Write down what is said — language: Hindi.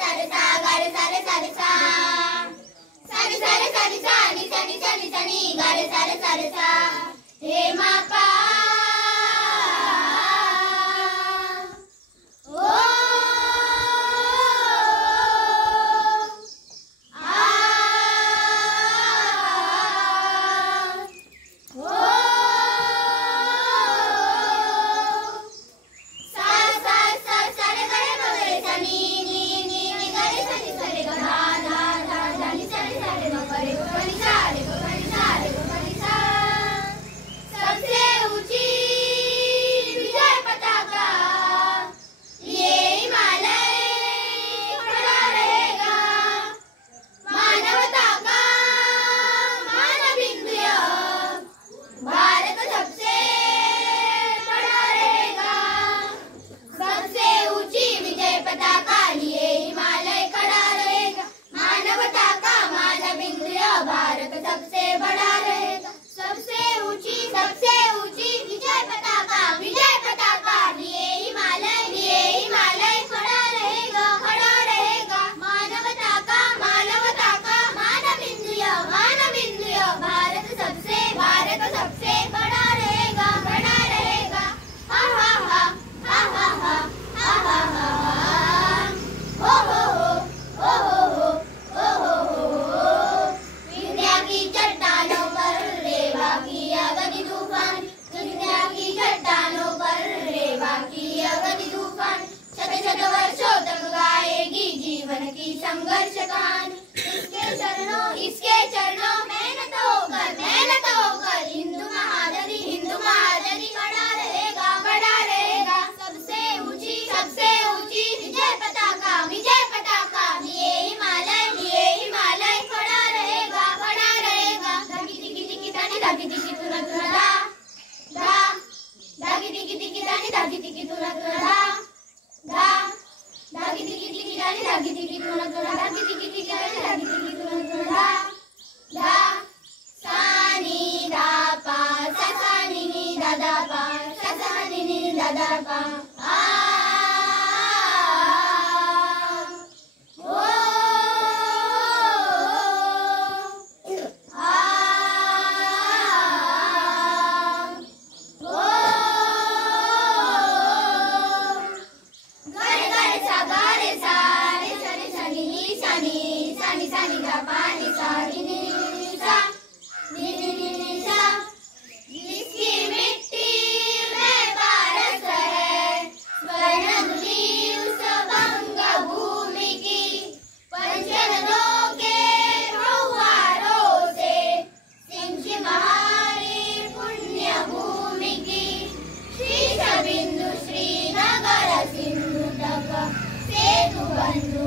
सारे सा गारे सारे सारे सा सारे सारे सारे सा नि सा नि सा नि सा नि गारे सारे सारे सा हे मा पा संघर्ष कहानी इसके चरणों मेहनत होकर हिंदू महादरी खड़ा रहेगा सबसे ऊंची विजय पताका लिए हिमालय खड़ा रहेगा धागी टिकी तानी धागी टिकी तुरा तुरा धा धागी टिकी तानी धागी टिकी तुरा तुरा धा धागी टिकी तानी धागी टिकी तुरा तुरा धागी टिकी तानी धागी टिकी तुरा तुरा धा सा नी धा पा सा नी धा धा पा सा नी धा धा पा Bindu Sri Nagara Sindhu Taka Setu Bandhu